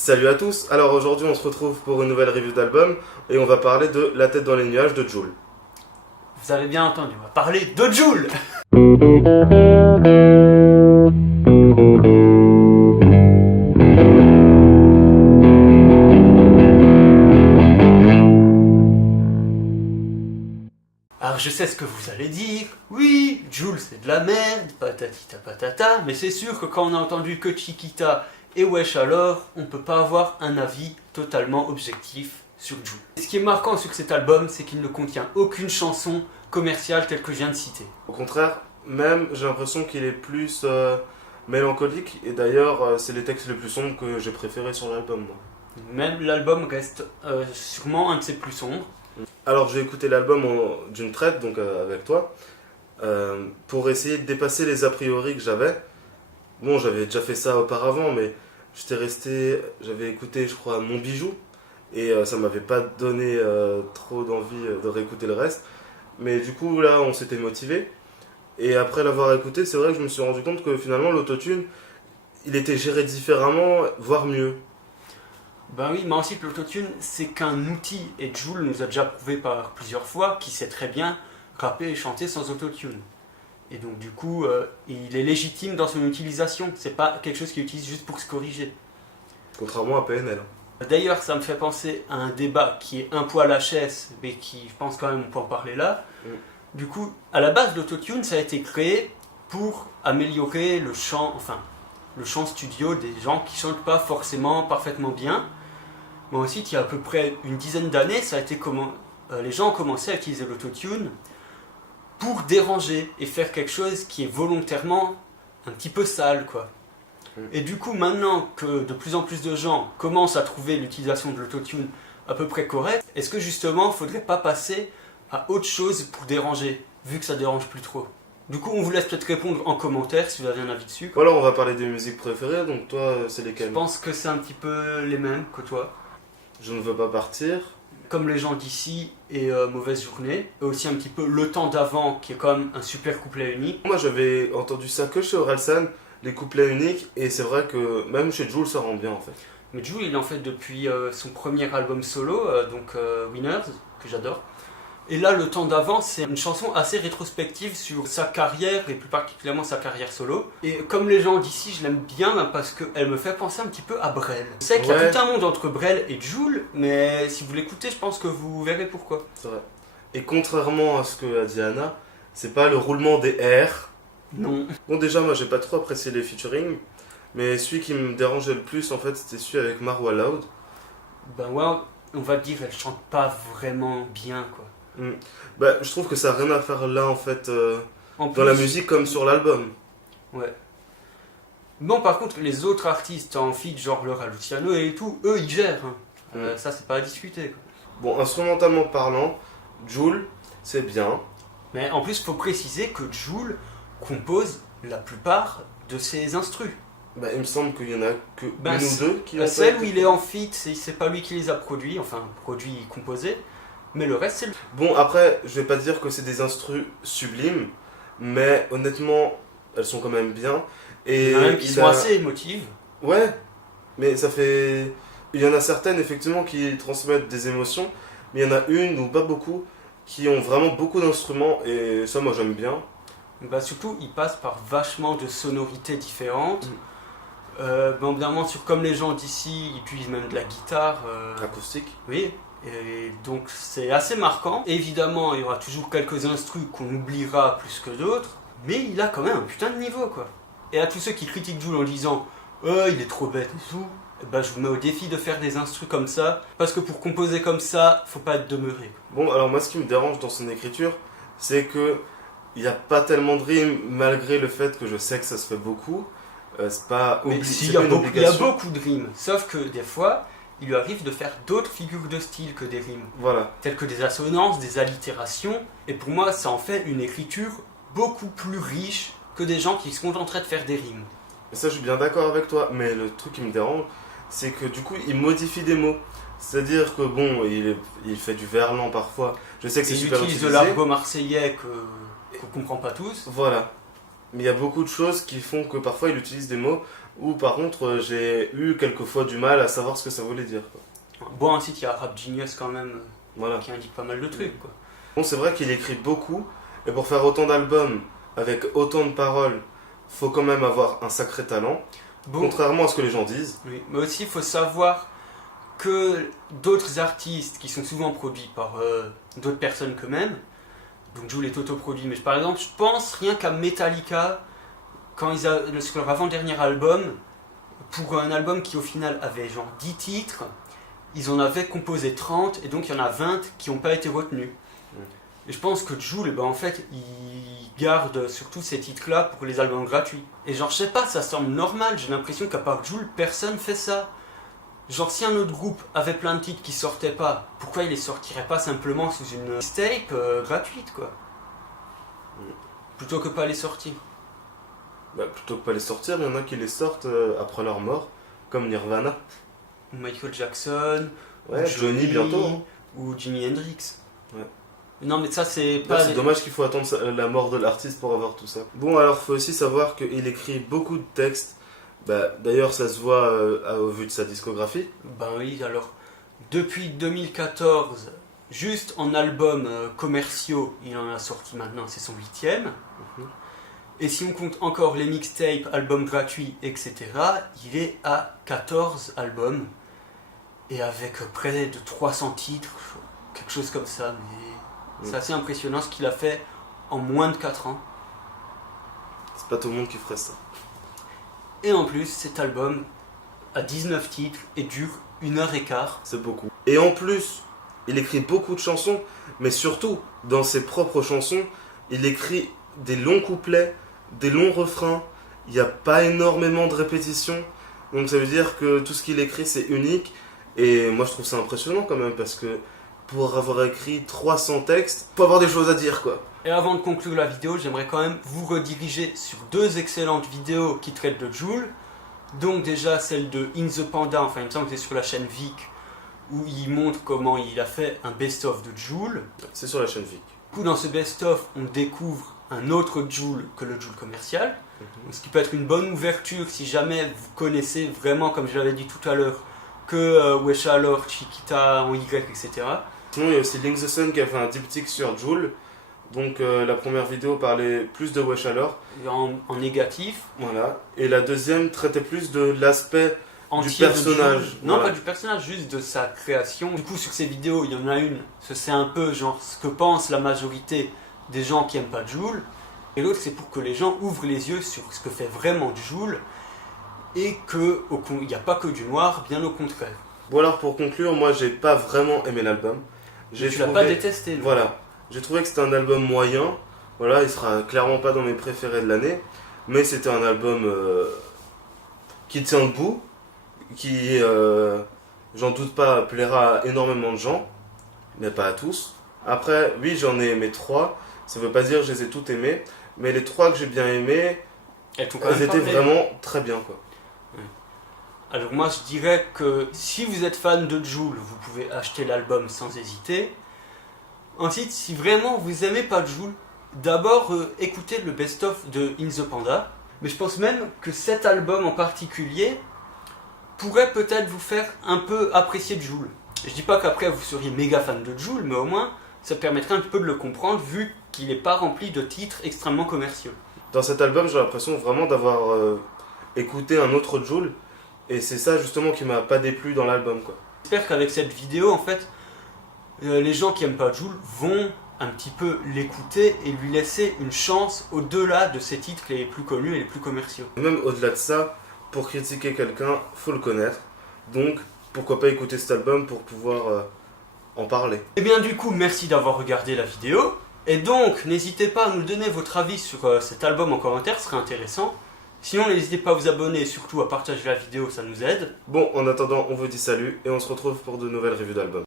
Salut à tous, alors aujourd'hui on se retrouve pour une nouvelle review d'album et on va parler de La tête dans les nuages de Jul. Vous avez bien entendu, on va parler de Jul. Alors je sais ce que vous allez dire, oui, Jul c'est de la merde, patatita patata, mais c'est sûr que quand on a entendu que Chiquita et Wesh alors, on peut pas avoir un avis totalement objectif sur Jul. Et ce qui est marquant sur cet album, c'est qu'il ne contient aucune chanson commerciale telle que je viens de citer. Au contraire, même j'ai l'impression qu'il est plus mélancolique et d'ailleurs c'est les textes les plus sombres que j'ai préférés sur l'album. Moi. Même l'album reste sûrement un de ses plus sombres. Alors j'ai écouté l'album d'une traite, donc avec toi, pour essayer de dépasser les a priori que j'avais. Bon, j'avais déjà fait ça auparavant, mais j'avais écouté, je crois, Mon Bijou, et ça m'avait pas donné trop d'envie de réécouter le reste. Mais du coup, là, on s'était motivé, et après l'avoir écouté, c'est vrai que je me suis rendu compte que finalement, l'autotune, il était géré différemment, voire mieux. Ben oui, mais ensuite l'autotune c'est qu'un outil, et Jul nous a déjà prouvé par plusieurs fois qu'il sait très bien rapper et chanter sans autotune. Et donc du coup, il est légitime dans son utilisation, c'est pas quelque chose qu'il utilise juste pour se corriger. Contrairement à PNL. D'ailleurs, ça me fait penser à un débat qui est un poil HS, mais qui, je pense quand même, on peut en parler là. Du coup, à la base, l'autotune, ça a été créé pour améliorer le chant, le chant studio des gens qui chantent pas forcément parfaitement bien. Mais ensuite, il y a à peu près une dizaine d'années, les gens ont commencé à utiliser l'autotune pour déranger et faire quelque chose qui est volontairement un petit peu sale, quoi. Et du coup, maintenant que de plus en plus de gens commencent à trouver l'utilisation de l'autotune à peu près correcte, est-ce que justement, il ne faudrait pas passer à autre chose pour déranger, vu que ça dérange plus trop? Du coup, on vous laisse peut-être répondre en commentaire si vous avez un avis dessus. Voilà, on va parler des musiques préférées, donc toi, c'est lesquelles? Je pense que c'est un petit peu les mêmes que toi. Je ne veux pas partir. Comme les gens d'ici et Mauvaise Journée, et aussi un petit peu Le Temps d'avant, qui est comme un super couplet unique. Moi, j'avais entendu ça que chez Orelsan, les couplets uniques, et c'est vrai que même chez Jul, ça rend bien en fait. Mais Jul, il en fait depuis son premier album solo, Winners, que j'adore. Et là, Le Temps d'avant, c'est une chanson assez rétrospective sur sa carrière, et plus particulièrement sa carrière solo. Et comme les gens d'ici, je l'aime bien parce qu'elle me fait penser un petit peu à Brel. Je sais qu'il y a tout un monde entre Brel et Jul, mais si vous l'écoutez, je pense que vous verrez pourquoi. C'est vrai. Et contrairement à ce que a dit Anna, c'est pas le roulement des R. Non. Bon, déjà, moi, j'ai pas trop apprécié les featuring, mais celui qui me dérangeait le plus, en fait, c'était celui avec Marwa Loud. Ben ouais, on va dire, elle chante pas vraiment bien, quoi. Bah, je trouve que ça n'a rien à faire là, en fait, En dans plus, la musique comme sur l'album. Ouais. Bon, par contre, les autres artistes en feat, genre Laura Luciano et tout, eux, ils gèrent. Hein. Ça, c'est pas à discuter, quoi. Bon, instrumentalement parlant, Jul, c'est bien. Mais en plus, il faut préciser que Jul compose la plupart de ses instrus. Bah, il me semble qu'il y en a que Ben, une ou deux qui ont celle pas où été il est en feat, c'est pas lui qui les a produits, produits composés, mais le reste, c'est lui. Bon, après, je vais pas dire que c'est des instrus sublimes, mais honnêtement, elles sont quand même bien. Et Il y en a même qui sont assez émotives. Ouais, mais ça fait... Il y en a certaines, effectivement, qui transmettent des émotions, mais il y en a une, ou pas beaucoup, qui ont vraiment beaucoup d'instruments, et ça, moi, j'aime bien. Bah, surtout, il passe par vachement de sonorités différentes. Évidemment, comme les gens d'ici, ils utilisent même de la guitare. Acoustique. Oui, et donc c'est assez marquant. Évidemment, il y aura toujours quelques instrus qu'on oubliera plus que d'autres, mais il a quand même un putain de niveau, quoi. Et à tous ceux qui critiquent Jul en disant « il est trop bête et tout », bah, je vous mets au défi de faire des instrus comme ça, parce que pour composer comme ça, faut pas être demeuré. Bon, alors moi, ce qui me dérange dans son écriture, c'est que il n'y a pas tellement de rimes, malgré le fait que je sais que ça se fait beaucoup. C'est pas Mais si, c'est il y a pas une beaucoup, obligation. de rimes, sauf que des fois, il lui arrive de faire d'autres figures de style que des rimes. Voilà. Telles que des assonances, des allitérations, et pour moi ça en fait une écriture beaucoup plus riche que des gens qui se contenteraient de faire des rimes. Et ça, je suis bien d'accord avec toi, mais le truc qui me dérange, c'est que du coup, il modifie des mots. C'est-à-dire que bon, il fait du verlan parfois. Je sais que c'est Il super utilise de utilisé. l'argot marseillais qu'on comprend pas tous. Voilà. Mais il y a beaucoup de choses qui font que parfois il utilise des mots où par contre j'ai eu quelquefois du mal à savoir ce que ça voulait dire, quoi. Bon, ensuite il y a Rap Genius quand même, Voilà. qui indique pas mal de trucs, quoi. Bon, c'est vrai qu'il écrit beaucoup, et pour faire autant d'albums avec autant de paroles, faut quand même avoir un sacré talent, Bon, contrairement à ce que les gens disent. oui, mais aussi il faut savoir que d'autres artistes qui sont souvent produits par d'autres personnes qu'eux-mêmes, donc Jul est autoproduit, mais par exemple, je pense rien qu'à Metallica, quand sur leur avant-dernier album, pour un album qui au final avait genre 10 titres, ils en avaient composé 30, et donc il y en a 20 qui n'ont pas été retenus. Et je pense que Jul, en fait, il garde surtout ces titres-là pour les albums gratuits. Et genre, je sais pas, ça semble normal, j'ai l'impression qu'à part Jul, personne fait ça. Genre, si un autre groupe avait plein de titres qui sortaient pas, pourquoi il les sortirait pas simplement sous une mixtape gratuite, quoi? Plutôt que pas les sortir. Bah, plutôt que pas les sortir, il y en a qui les sortent après leur mort, comme Nirvana. Ou Michael Jackson, Ouais, ou Johnny bientôt. Hein. ou Jimi Hendrix. Ouais. Non, mais ça, c'est Là, pas... c'est dommage qu'il faut attendre la mort de l'artiste pour avoir tout ça. Bon, alors faut aussi savoir qu'il écrit beaucoup de textes. Bah, d'ailleurs, ça se voit au vu de sa discographie. Ben oui, alors, depuis 2014, juste en albums commerciaux, il en a sorti maintenant, c'est son 8e. Et si on compte encore les mixtapes, albums gratuits, etc., il est à 14 albums. Et avec près de 300 titres, quelque chose comme ça. Mais c'est assez impressionnant ce qu'il a fait en moins de 4 ans. C'est pas tout le monde qui ferait ça. Et en plus, cet album a 19 titres et dure 1h15. C'est beaucoup. Et en plus, il écrit beaucoup de chansons, mais surtout, dans ses propres chansons, il écrit des longs couplets, des longs refrains. Il n'y a pas énormément de répétitions. Donc ça veut dire que tout ce qu'il écrit, c'est unique. Et moi, je trouve ça impressionnant quand même, parce que pour avoir écrit 300 textes, faut avoir des choses à dire, quoi. Et avant de conclure la vidéo, j'aimerais quand même vous rediriger sur 2 excellentes vidéos qui traitent de Jul. Donc déjà celle de In The Panda, enfin il me semble que c'est sur la chaîne Vic, où il montre comment il a fait un best-of de Jul. C'est sur la chaîne Vic. Du coup dans ce best-of, on découvre un autre Jul que le Jul commercial. Donc, ce qui peut être une bonne ouverture si jamais vous connaissez vraiment, comme je l'avais dit tout à l'heure, que Wesh Alors, Chiquita en Y, etc. Sinon, il y a aussi Link the Sun qui a fait un diptyque sur Jul. Donc la première vidéo parlait plus de Wesh Alors. En négatif. Voilà. Et la deuxième traitait plus de l'aspect du Entier de personnage. Jul. Non, Voilà. pas du personnage, juste de sa création. Du coup, sur ces vidéos, il y en a une, c'est un peu genre ce que pense la majorité des gens qui aiment pas Jul. Et l'autre, c'est pour que les gens ouvrent les yeux sur ce que fait vraiment Jul. Et qu'il n'y a pas que du noir, bien au contraire. Bon alors pour conclure, moi j'ai pas vraiment aimé l'album. Tu l'as pas détesté, non? Voilà. J'ai trouvé que c'était un album moyen. Voilà, il sera clairement pas dans mes préférés de l'année. Mais c'était un album qui tient debout. Qui, j'en doute pas, plaira à énormément de gens. Mais pas à tous. Après, oui, j'en ai aimé 3. Ça veut pas dire que je les ai toutes aimées. Mais les 3 que j'ai bien aimées, Elles elles étaient vraiment très bien, quoi. Alors moi je dirais que si vous êtes fan de Jul, vous pouvez acheter l'album sans hésiter. Ensuite, si vraiment vous aimez pas Jul, d'abord écoutez le best-of de In The Panda. Mais je pense même que cet album en particulier pourrait peut-être vous faire un peu apprécier Jul. Je dis pas qu'après vous seriez méga fan de Jul, mais au moins ça permettrait un peu de le comprendre vu qu'il n'est pas rempli de titres extrêmement commerciaux. Dans cet album, j'ai l'impression vraiment d'avoir écouté un autre Jul. Et c'est ça justement qui m'a pas déplu dans l'album, quoi. J'espère qu'avec cette vidéo, en fait, les gens qui aiment pas Jul vont un petit peu l'écouter et lui laisser une chance au-delà de ses titres les plus connus et les plus commerciaux. Même au-delà de ça, pour critiquer quelqu'un, faut le connaître. Donc, pourquoi pas écouter cet album pour pouvoir en parler. Et bien du coup, merci d'avoir regardé la vidéo. Et donc, n'hésitez pas à nous donner votre avis sur cet album en commentaire, ce serait intéressant. Sinon, n'hésitez pas à vous abonner et surtout à partager la vidéo, ça nous aide. Bon, en attendant, on vous dit salut et on se retrouve pour de nouvelles reviews d'albums.